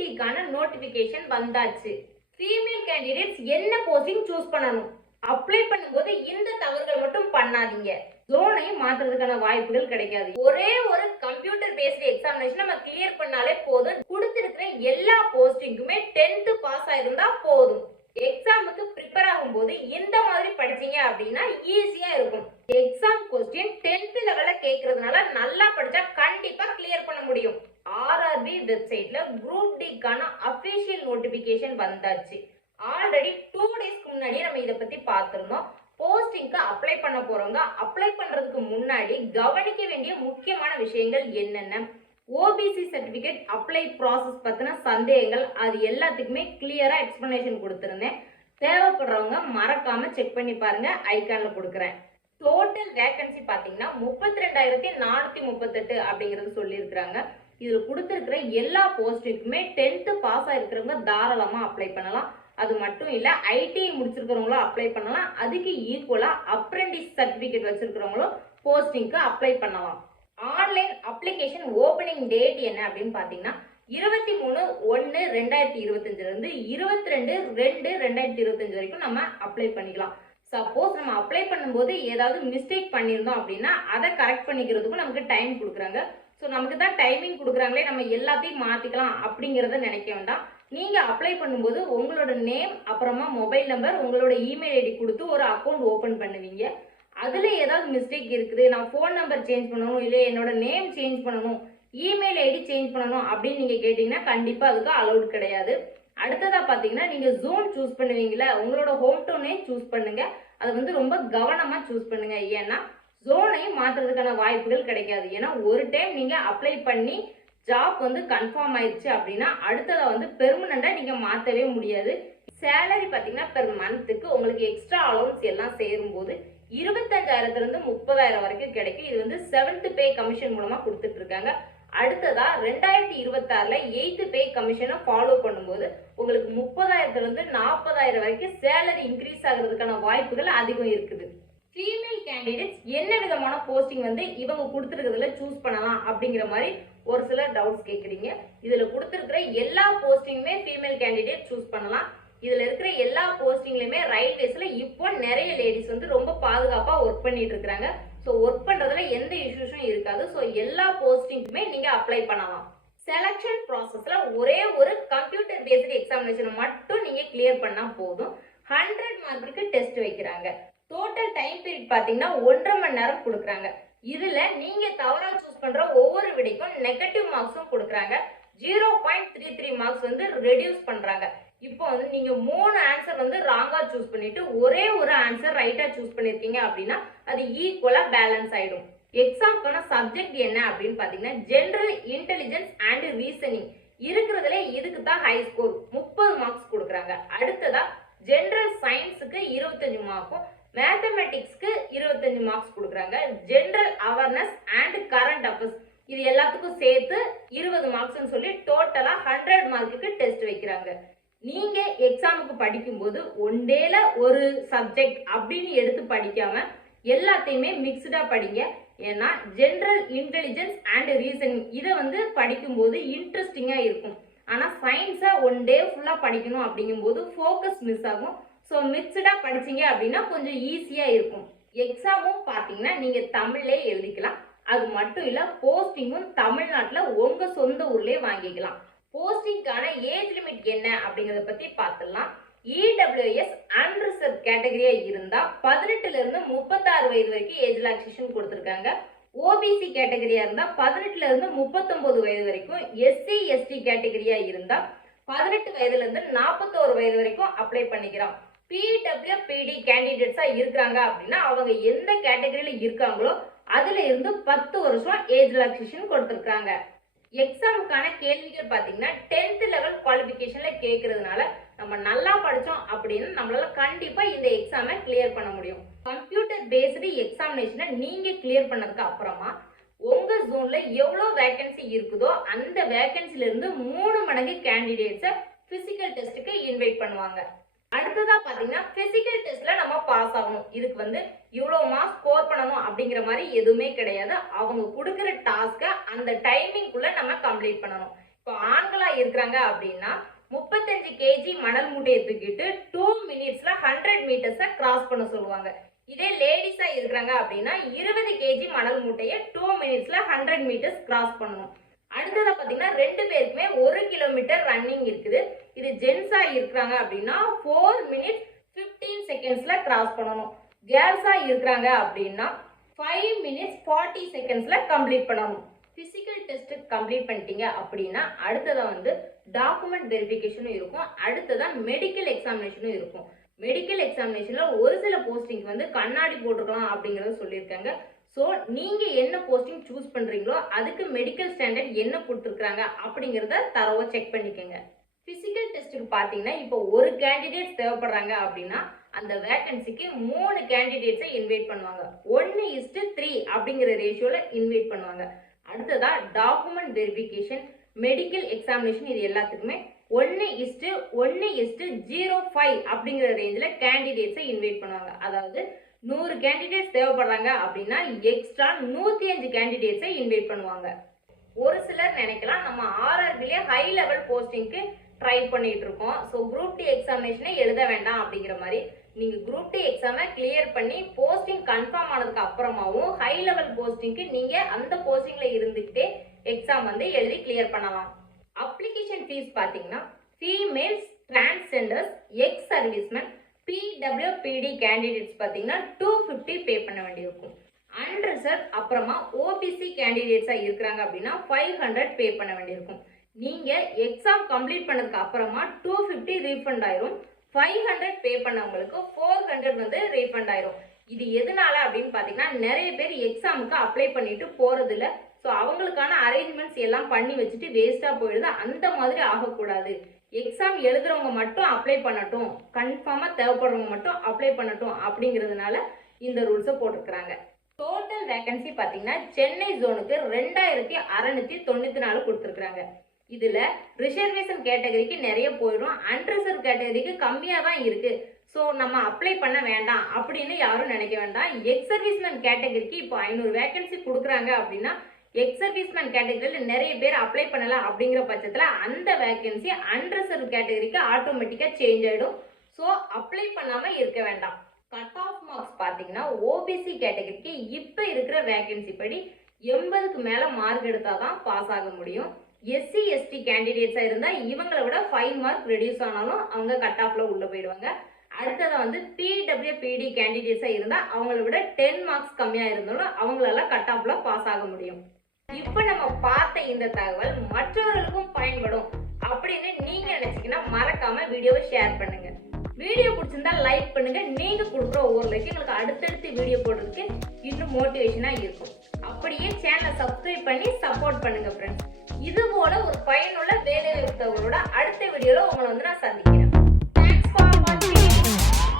டிக்கான notification வந்தாச்சு. Female candidates என்ன posting choose பண்ணணும், அப்ளை பண்ணும்போது இந்த தவறுகள் மட்டும் பண்ணாதீங்க. ஜோனையும் மாத்துறதுக்கான வாய்ப்புகள் கிடைக்காது. ஒரே ஒரு கம்ப்யூட்டர் பேஸ்ட் எக்ஸாமினேஷன் நம்ம கிளியர் பண்ணாலே போதும். கொடுத்திருக்கிற எல்லா போஸ்டிங்குமே 10th பாஸ் ஆயிருந்தா போதும். எக்ஸாமுக்கு ப்ரிப்பேர் ஆகும்போது இந்த மாதிரி படிச்சீங்க அப்படின்னா ஈஸியா இருக்கும். எக்ஸாம் கொஸ்டின் 10th லெவல்ல கேக்குறதுனால நல்லா படிச்சா கண்டிப்பா கிளியர் பண்ண முடியும். ஆர்ஆர்பி வெப்சைட்ல குரூப் டிக்கான அபிஷியல் நோட்டிபிகேஷன் வந்தாச்சு. ஆல்ரெடி 2 டேஸ்க்கு முன்னாடியே நம்ம இதை பத்தி பார்த்திருந்தோம். போஸ்டிங்க்கு அப்ளை பண்ண போறவங்க அப்ளை பண்றதுக்கு முன்னாடி கவனிக்க வேண்டிய முக்கியமான விஷயங்கள் என்னென்ன, ஓபிசி சர்டிபிகேட் அப்ளை ப்ராசஸ் பத்தின சந்தேகங்கள், அது எல்லாத்துக்குமே கிளியரா எக்ஸ்பிளனேஷன் கொடுத்திருந்தேன். தேவைப்படுறவங்க மறக்காம செக் பண்ணி பாருங்க, ஐகான்ல கொடுக்குறேன். டோட்டல் வேகன்சி பாத்தீங்கன்னா 32,438 அப்படிங்கிறது சொல்லியிருக்கிறாங்க. இதுல கொடுத்திருக்கிற எல்லா போஸ்டிங்குமே 10th பாஸ் ஆயிருக்கிறவங்க தாராளமா அப்ளை பண்ணலாம். அது மட்டும் இல்ல, ஐடிஐ முடிச்சிருக்கிறவங்களும் அப்ளை பண்ணலாம். அதுக்கு ஈக்குவலா அப்ரெண்டிஸ் சர்டிபிகேட் வச்சிருக்கிறவங்களும் போஸ்டிங்க்கு அப்ளை பண்ணலாம். ஆன்லைன் அப்ளிகேஷன் ஓபனிங் டேட் என்ன அப்படின்னு பாத்தீங்கன்னா 23/1/2025 இருந்து 22/2/2025 வரைக்கும் நம்ம அப்ளை பண்ணிக்கலாம். சப்போஸ் நம்ம அப்ளை பண்ணும்போது ஏதாவது மிஸ்டேக் பண்ணியிருந்தோம் அப்படின்னா அதை கரெக்ட் பண்ணிக்கிறதுக்கும் நமக்கு டைம் கொடுக்குறாங்க. ஸோ நமக்கு தான் டைமிங் கொடுக்குறாங்களே, நம்ம எல்லாத்தையும் மாற்றிக்கலாம் அப்படிங்கிறத நினைக்க வேண்டாம். நீங்கள் அப்ளை பண்ணும்போது உங்களோட நேம், அப்புறமா மொபைல் நம்பர், உங்களோட இமெயில் ஐடி கொடுத்து ஒரு அக்கௌண்ட் ஓப்பன் பண்ணுவீங்க. அதில் ஏதாவது மிஸ்டேக் இருக்குது, நான் ஃபோன் நம்பர் சேஞ்ச் பண்ணணும், இல்லை என்னோட நேம் சேஞ்ச் பண்ணணும், இமெயில் ஐடி சேஞ்ச் பண்ணணும் அப்படின்னு நீங்கள் கேட்டிங்கன்னா கண்டிப்பாக அதுக்கு அலௌட் கிடையாது. அடுத்ததாக பார்த்தீங்கன்னா நீங்கள் ஜோன் சூஸ் பண்ணுவீங்களா, உங்களோட ஹோம் டவுனே சூஸ் பண்ணுங்க. அதை வந்து ரொம்ப கவனமாக சூஸ் பண்ணுங்க. ஏன்னா ஜோனையும் மாற்றுறதுக்கான வாய்ப்புகள் கிடைக்காது. ஏன்னா ஒரு டைம் நீங்கள் அப்ளை பண்ணி ஜாப் வந்து கன்ஃபார்ம் ஆயிடுச்சு அப்படின்னா அடுத்ததை வந்து பெர்மனண்டா நீங்க மாற்றவே முடியாது. சேலரி பார்த்தீங்கன்னா பெர் மந்த்துக்கு உங்களுக்கு எக்ஸ்ட்ரா அலவுன்ஸ் எல்லாம் சேரும்போது 25,000 இருந்து 30,000 வரைக்கும் கிடைக்கும். இது வந்து 7th பே கமிஷன் மூலமா கொடுத்துட்டு இருக்காங்க. அடுத்ததா 2026ல 8th பே கமிஷனை ஃபாலோ பண்ணும்போது உங்களுக்கு 30,000 இருந்து 40,000 வரைக்கும் சேலரி இன்க்ரீஸ் ஆகிறதுக்கான வாய்ப்புகள் அதிகம் இருக்குது. ஃபீமேல் கேண்டிடேட்ஸ் என்ன விதமான போஸ்டிங் வந்து இவங்க கொடுத்துருக்கிறதுல சூஸ் பண்ணலாம் அப்படிங்கிற மாதிரி ஒரு சில டவுட்ஸ் கேட்குறீங்க. இதுல கொடுத்துருக்கிற எல்லா போஸ்டிங்குமே ஃபீமேல் கேண்டிடேட் சூஸ் பண்ணலாம். இதுல இருக்கிற எல்லா போஸ்டிங்லயுமே ரயில்வேஸ்ல இப்போ நிறைய லேடிஸ் வந்து ரொம்ப பாதுகாப்பா ஒர்க் பண்ணிட்டு இருக்காங்க. ஸோ ஒர்க் பண்றதுல எந்த இஷ்யூஸும் இருக்காது. ஸோ எல்லா போஸ்டிங்குமே நீங்க அப்ளை பண்ணலாம். செலக்ஷன் ப்ராசஸ்ல ஒரே ஒரு கம்ப்யூட்டர் பேஸ்டு எக்ஸாமினேஷன் மட்டும் நீங்க கிளியர் பண்ணா போதும். 100 மார்க்குக்கு டெஸ்ட் வைக்கிறாங்க. டோட்டல் டைம் பீரியட் பாத்தீங்கன்னா 1.5 மணி நேரம் கொடுக்குறாங்க. இதுல நீங்க தவறா சூஸ் பண்ற ஒவ்வொரு விடைக்கும் நெகட்டிவ் மார்க்ஸும் கொடுக்குறாங்க. 0.33 மார்க்ஸ் வந்து ரெடியூஸ் பண்றாங்க. இப்போ வந்து நீங்க 3 ஆன்சர் வந்து ராங்கா சூஸ் பண்ணிட்டு ஒரே ஒரு ஆன்சர் ரைட்டா சூஸ் பண்ணிருக்கீங்க அப்படின்னா அது ஈக்குவலா பேலன்ஸ் ஆயிடும். எக்ஸாம்க்கான சப்ஜெக்ட் என்ன அப்படின்னு பாத்தீங்கன்னா ஜெனரல் இன்டெலிஜென்ஸ் அண்ட் ரீசனிங் இருக்கிறதுல இதுக்கு தான் ஹை ஸ்கோர் 30 மார்க்ஸ் கொடுக்குறாங்க. அடுத்ததா ஜெனரல் சயின்ஸுக்கு 25 மார்க்கும், மேத்தமெட்டிக்ஸ்க்கு 25 மார்க்ஸ் கொடுக்குறாங்க. General awareness and current affairs இது எல்லாத்துக்கும் சேர்த்து 20 மார்க்ஸ்னு சொல்லி டோட்டலா 100 மார்க்குக்கு டெஸ்ட் வைக்கிறாங்க. நீங்க எக்ஸாமுக்கு படிக்கும்போது ஒன் டேல ஒரு சப்ஜெக்ட் அப்படின்னு எடுத்து படிக்காம எல்லாத்தையுமே மிக்ஸ்டா படிங்க. ஏன்னா ஜெனரல் இன்டெலிஜென்ஸ் அண்ட் ரீசனிங் இதை வந்து படிக்கும்போது இன்ட்ரெஸ்டிங்கா இருக்கும். ஆனா சயின்ஸை ஒன் டே ஃபுல்லா படிக்கணும் அப்படிங்கும்போது ஃபோக்கஸ் மிஸ் ஆகும். ஸோ மிக்ஸ்டா படிச்சீங்க அப்படின்னா கொஞ்சம் ஈஸியா இருக்கும். எக்ஸாமும் பார்த்தீங்கன்னா நீங்க தமிழ்லே எழுதிக்கலாம். அது மட்டும் இல்ல போஸ்டிங்கும் தமிழ்நாட்டில் உங்க சொந்த ஊர்லயே வாங்கிக்கலாம். போஸ்டிங்கான ஏஜ் லிமிட் என்ன அப்படிங்கறத பத்தி பார்த்துடலாம். இடபிள்யூஎஸ் அன்ரிசர்வ் கேட்டகரியா இருந்தா 18ல இருந்து 36 வயது வரைக்கும் ஏஜ் ரிலாக்சேஷன் கொடுத்திருக்காங்க. ஓபிசி கேட்டகரியா இருந்தா 18ல இருந்து 39 வயது வரைக்கும், எஸ்சி எஸ்டி கேட்டகரியா இருந்தா 18 வயதுல இருந்து 41 வயது வரைக்கும் அப்ளை பண்ணிக்கலாம். பிடபிள்யூபிடி கேண்டிடேட்ஸா இருக்காங்க அப்படின்னா அவங்க எந்த கேட்டகரியில இருக்காங்களோ அதுல இருந்து 10 வருஷம் ஏஜ் ரிலாக்சேஷன் கொடுத்திருக்காங்க. எக்ஸாமுக்கான கேள்விகள் பாத்தீங்கன்னா 10th லெவல் குவாலிஃபிகேஷன்ல கேட்கறதுனால நம்ம நல்லா படிச்சோம் அப்படின்னு நம்மளால கண்டிப்பா இந்த எக்ஸாமை கிளியர் பண்ண முடியும். கம்ப்யூட்டர் பேஸ்டு எக்ஸாமினேஷனை நீங்க கிளியர் பண்ணதுக்கு அப்புறமா உங்க ஜோன்ல எவ்வளவு வேகன்சி இருக்குதோ அந்த வேகன்சில இருந்து 3 மடங்கு கேண்டிடேட்ஸை பிசிக்கல் டெஸ்ட்டுக்கு இன்வைட் பண்ணுவாங்க. அடுத்ததா பாத்தீங்கன்னா பிசிக்கல் டெஸ்ட்ல நம்ம பாஸ் ஆகணும். இதுக்கு வந்து இவ்வளவு மார்க்ஸ் ஸ்கோர் பண்ணணும் அப்படிங்கிற மாதிரி எதுவுமே கிடையாது. அவங்க கொடுக்குற டாஸ்க்கை அந்த டைமிங்குள்ள நம்ம கம்ப்ளீட் பண்ணணும். இப்போ ஆண்களா இருக்கிறாங்க அப்படின்னா 35 கேஜி மணல் மூட்டையை தூக்கிட்டு 2 மினிட்ஸ்ல 100 மீட்டர்ஸை கிராஸ் பண்ண சொல்லுவாங்க. இதே லேடிஸா இருக்கிறாங்க அப்படின்னா 20 கேஜி மணல் மூட்டையை 2 மினிட்ஸ்ல 100 மீட்டர்ஸ் கிராஸ் பண்ணணும். அடுத்ததா பாத்தீங்கன்னா 2 பேருக்குமே 1 கிலோமீட்டர் ரன்னிங் இருக்குது. இது ஜென்ஸா இருக்கிறாங்க அப்படின்னா 4 மினிட்ஸ் 15 செகண்ட்ஸ்ல கிராஸ் பண்ணணும். கேர்ள்ஸா இருக்கிறாங்க அப்படின்னா 5 மினிட்ஸ் 40 செகண்ட்ஸ்ல கம்ப்ளீட் பண்ணணும். பிசிக்கல் டெஸ்ட் கம்ப்ளீட் பண்ணிட்டீங்க அப்படின்னா அடுத்ததா டாக்குமெண்ட் வெரிஃபிகேஷனும் இருக்கும். அடுத்ததா மெடிக்கல் எக்ஸாமினேஷனும் இருக்கும். மெடிக்கல் எக்ஸாமினேஷன்ல ஒரு சில போஸ்டிங் கண்ணாடி போட்டுக்கலாம் அப்படிங்கறத சொல்லியிருக்காங்க. ஸோ நீங்க என்ன போஸ்டிங் சூஸ் பண்றீங்களோ அதுக்கு மெடிக்கல் ஸ்டாண்டர்ட் என்ன கொடுத்துருக்காங்க அப்படிங்கறத தரவா செக் பண்ணிக்கோங்க. பிசிக்கல் டெஸ்ட்டுக்கு பார்த்தீங்கன்னா இப்போ ஒரு கேண்டிடேட் தேவைப்படுறாங்க அப்படின்னா அந்த வேகன்சிக்கு 3 கேண்டிடேட்ஸை இன்வைட் பண்ணுவாங்க. 1:3 அப்படிங்கிற ரேஷியோல இன்வைட் பண்ணுவாங்க. அடுத்ததா டாக்குமெண்ட் வெரிஃபிகேஷன், மெடிக்கல் எக்ஸாமினேஷன் இது எல்லாத்துக்குமே 1:1:05 அப்படிங்கிற ரேஞ்சில் கேண்டிடேட்ஸை இன்வைட் பண்ணுவாங்க. அதாவது 100 கேண்டிடேட்ஸ் தேவைப்படுறாங்க அப்படின்னா எக்ஸ்ட்ரா 105 கேண்டிடேட்ஸை இன்வைட் பண்ணுவாங்க. ஒரு சிலர் நினைக்கலாம் நம்ம ஆர்ஆர்பிலே ஹை லெவல் போஸ்டிங்க்கு ட்ரை பண்ணிட்டு இருக்கோம், ஸோ குரூப் டி எக்ஸாமினேஷனே எழுத வேண்டாம் அப்படிங்கிற மாதிரி. நீங்க குரூப் டி எக்ஸாமை கிளியர் பண்ணி போஸ்டிங் கன்ஃபார்ம் ஆனதுக்கு அப்புறமாவும் ஹை லெவல் போஸ்டிங்க்கு நீங்க அந்த போஸ்டிங்ல இருந்துகிட்டே எக்ஸாம் எழுதி கிளியர் பண்ணலாம். அப்ளிகேஷன் ஃபீஸ் பார்த்தீங்கன்னா females, transgenders, X serviceman, PWPD candidates பார்த்தீங்கன்னா 250 பே பண்ண வேண்டியிருக்கும். அன்ரிசர்வ் அப்புறமா ஓபிசி கேண்டிடேட்ஸா இருக்கிறாங்க அப்படின்னா 500 பே பண்ண வேண்டியிருக்கும். நீங்க எக்ஸாம் கம்ப்ளீட் பண்ணதுக்கு அப்புறமா 250 ரீஃபண்ட் ஆயிரும். 500 பே பண்ணவங்களுக்கு 400 ரீஃபண்ட் ஆயிரும். இது எதனால அப்படின்னு பார்த்தீங்கன்னா நிறைய பேர் எக்ஸாமுக்கு அப்ளை பண்ணிட்டு போறது இல்லை. ஸோ அவங்களுக்கான அரேஞ்ச்மெண்ட்ஸ் எல்லாம் பண்ணி வச்சுட்டு வேஸ்டா போயிடுது. அந்த மாதிரி ஆகக்கூடாது. எக்ஸாம் எழுதுறவங்க மட்டும் அப்ளை பண்ணட்டும், கன்ஃபார்மா தேவைப்படுறவங்க மட்டும் அப்ளை பண்ணட்டும் அப்படிங்கிறதுனால இந்த ரூல்ஸை போட்டிருக்கிறாங்க. டோட்டல் வேகன்சி பார்த்தீங்கன்னா சென்னை ஜோனுக்கு 2694 கொடுத்துருக்குறாங்க. இதுல ரிசர்வேஷன் கேட்டகரிக்கு நிறைய போயிடும், அன்ரிசர்வ் கேட்டகரிக்கு கம்மியாக தான் இருக்கு. ஸோ நம்ம அப்ளை பண்ண வேண்டாம் அப்படின்னு யாரும் நினைக்க வேண்டாம். எக்ஸ் சர்வீஸ்மேன் கேட்டகரிக்கு இப்போ 500 வேகன்சி கொடுக்குறாங்க அப்படின்னா எக்ஸ் சர்வீஸ்மேன் கேட்டகரியில் நிறைய பேர் அப்ளை பண்ணலாம். அப்படிங்கிற பட்சத்தில் அந்த வேகன்சி அன்ரிசர்வ் கேட்டகரிக்கு ஆட்டோமேட்டிக்காக சேஞ்ச் ஆகிடும். ஸோ அப்ளை பண்ணாமல் இருக்க வேண்டாம். கட் ஆஃப் மார்க்ஸ் பார்த்தீங்கன்னா ஓபிசி கேட்டகரிக்கு இப்போ இருக்கிற வேகன்சி படி 80க்கு மேலே மார்க் எடுத்தால் தான் பாஸ் ஆக முடியும். எஸ்சி எஸ்டி கேண்டிடேட்ஸாக இருந்தால் இவங்களை விட 5 மார்க் ரெடியூஸ் ஆனாலும் அவங்க கட் ஆஃப்ல உள்ளே போயிடுவாங்க. அடுத்ததான் PWPD கேண்டிடேட்ஸாக இருந்தால் அவங்கள விட 10 மார்க்ஸ் கம்மியாக இருந்தாலும் அவங்களால கட் ஆஃப்ல பாஸ் ஆக முடியும். இப்போ நம்ம பார்த்த இந்த தகவல் மற்றவர்களுக்கும் பயன்படும் அப்படின்னு நீங்க நினைச்சீங்கன்னா மறக்காம வீடியோவை ஷேர் பண்ணுங்க. வீடியோ பிடிச்சிருந்தா லைக் பண்ணுங்க. நீங்க கொடுக்குற ஒவ்வொரு லைக் எங்களுக்கு அடுத்தடுத்து வீடியோ போடுறதுக்கு இன்னும் மோட்டிவேஷனா இருக்கும். அப்படியே சேனலை சப்ஸ்கிரைப் பண்ணி சப்போர்ட் பண்ணுங்க ஃப்ரெண்ட்ஸ். இது போல ஒரு பயனுள்ள வேலை தகவலோட அடுத்த வீடியோல உங்களை நான் சந்திக்கிறேன்.